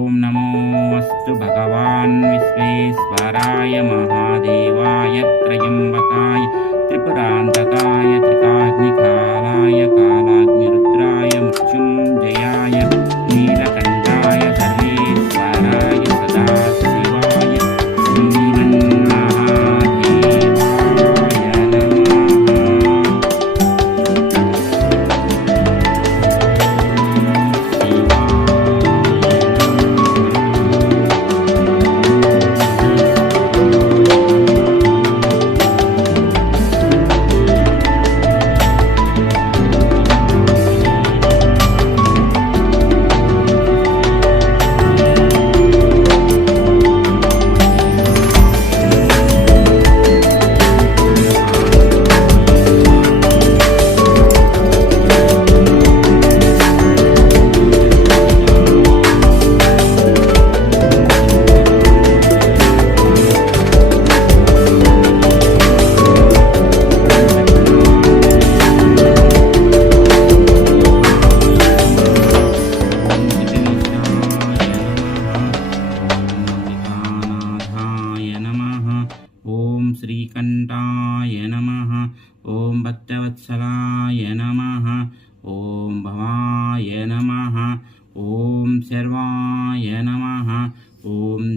ॐ नमोऽस्तु भगवान् विश्वेश्वराय महादेवाय त्र्यम्बकाय त्रिपुरान्तकाय त्रिकाग्निकालाय कालाग्निरुद्राय मृत्युञ्जयाय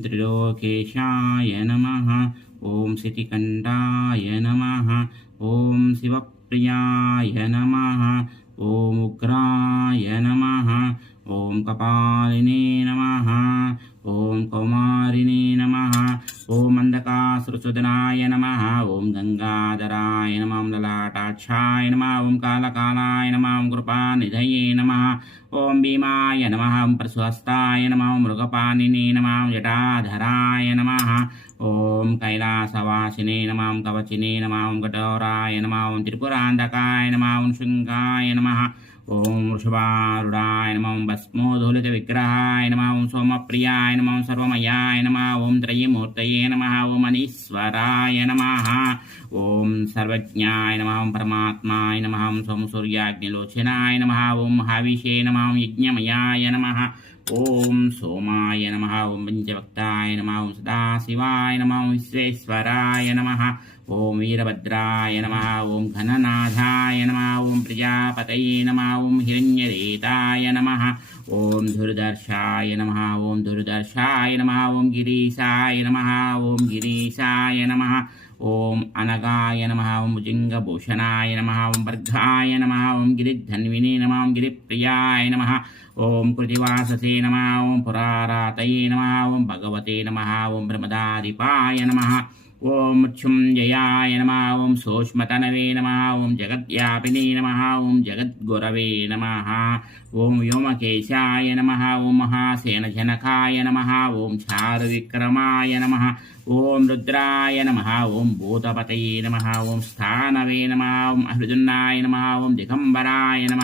त्रिलोकेशाय नमः ॐ शितिकण्ठाय नमः ॐ शिवप्रियाय नमः ॐ उग्राय नमः ॐ कपालिने नमः ॐ कौमारिणे नमः ॐ अन्धकासुरसुदनाय नमः ॐ गङ्गाधराय नमः కటాక్షాయ నమ ఓం కాలకాలాయ నమ ఓం కృపానిధయే నమ ఓం భీమాయ నమ ఓం ప్రసుహస్తాయ నమ ఓం మృగపాణినే నమ జటాధరాయ నమ ఓం కైలాసవాసినే నమ ఓం కవచినే నమ ఓం కఠోరాయ నమ ఓం త్రిపురాంధకాయ నమ ఓం శృంగాయ నమ ఓం వృషభారుడాయ నమ ఓం భస్మోధూలిత విగ్రహాయ నమ ఓం సోమప్రియాయ నమ ఓం సర్వమయాయ నమ ఓం త్రయమూర్తయే నమ ఓం అనీశ్వరాయ నమ ఓం సర్వజ్ఞాయ నమ ఓం పరమాత్మాయ నమ ఓం సోమసూర్యాగ్నిలోచనాయ నమ ఓం హవిషే నమ యజ్ఞమయాయ నమ ఓం సోమాయ నమ ఓం పంచభక్తాయ నమ ఓం సదాశివాయ నమ ఓం విశ్వేశ్వరాయ నమ ఓం వీరభద్రాయ నమ ఓం ఘననాథాయ నమ ఓం ప్రజాపతయే నమ ఓం హిరణ్యరేతాయ నమ ఓం ధుర్దర్శాయ నమ ఓం ధుర్దర్శాయ నమ ఓం గిరీశాయ నమ ఓం గిరీశాయ నమ ఓం అనగాయ నమ ఓం భుజింగభూషణాయ నమ ఓం వర్ఘాయ నమ ఓం గిరిధన్వినే నమ ఓం గిరిప్రియాయ నమ ఓం కృతివాససే నమ ఓం పురారాతయే నమ ఓం భగవతే నమ ఓం బ్రహ్మదారిపాయ నమ ఓం మృత్యుంజయాయ నమ ఓం సూక్ష్మతనవే నమ ఓం జగద్వ్యాపినే నమ ఓం జగద్గురవే నమ ఓం వ్యోమకేశాయ నమ ఓం మహాసేనజనకాయ నమ ఓం చారు విక్రమాయ నమ ఓం రుద్రాయ నమ ఓం భూతపతయే నమ ఓం స్థానవే నమ ఓం అహృదున్నాయ నమ ఓం దిగంబరాయ నమ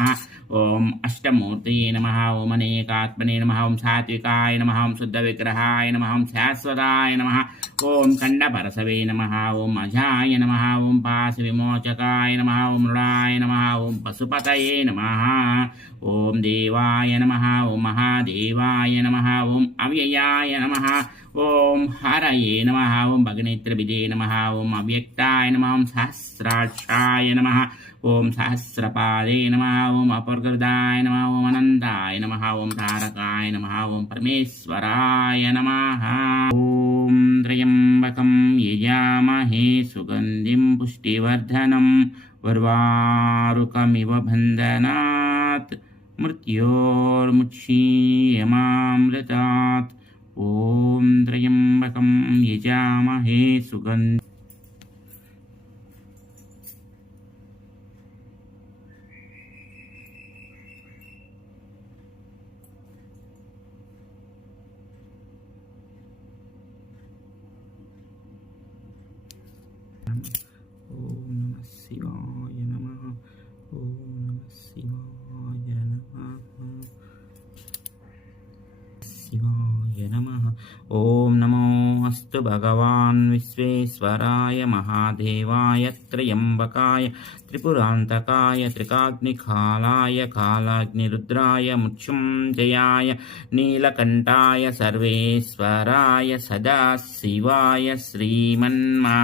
ఓం అష్టమూర్తయే నమ ఓం అనేకాత్మనే నమ ఓం సాత్వికాయ నమ ఓం శుద్ధ విగ్రహాయ నమ ఓం శాశ్వతాయ నమ ఓం ఖండపరసవే నమ ఓం అజాయ నమ ఓం పాశ విమోచకాయ నమ ఓం మృడాయ నమ ఓం పశుపతయే నమ ఓం దేవాయ నమ ఓం మహాదేవాయ నమ ఓం అవ్యయాయ నమ ఓం హరయే నమ ఓం భగనేత్ర విజయ నమ ఓం అవ్యక్తాయ నమ ఓం సహస్రాక్షాయ నమ ఓం సహస్రపాదే నమ ఓం అపర్గదాయ నమ ఓం అనందాయ నమ ఓం తారకాయ నమ ఓం పరమేశ్వరాయ నమ ఓం త్రయంబకం యజామహే సుగంధిం పుష్టివర్ధనం ఉర్వారుకమివ బంధనాత్ మృత్యోర్ముక్షీయమామృతాత్ ॐ त्र्यम्बकं यजामहे सुगन्धि ॐ नमः शिवाय नमः ॐ नमः शिवाय नमः शिवाय శివాయ నమ ఓం నమో అస్తు భగవాన్ విశ్వేశ్వరాయ మహాదేవాయ త్రయంబకాయ త్రిపురాంతకాయ త్రికాగ్నికాలాయ కాలాగ్నిరుద్రాయ ముచ్చుంజయాయ నీలకంఠాయ సర్వేశ్వరాయ సదాశివాయ శ్రీమన్మహాదేవా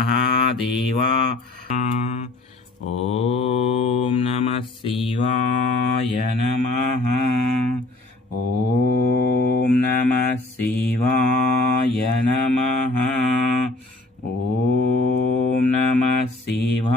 ఓం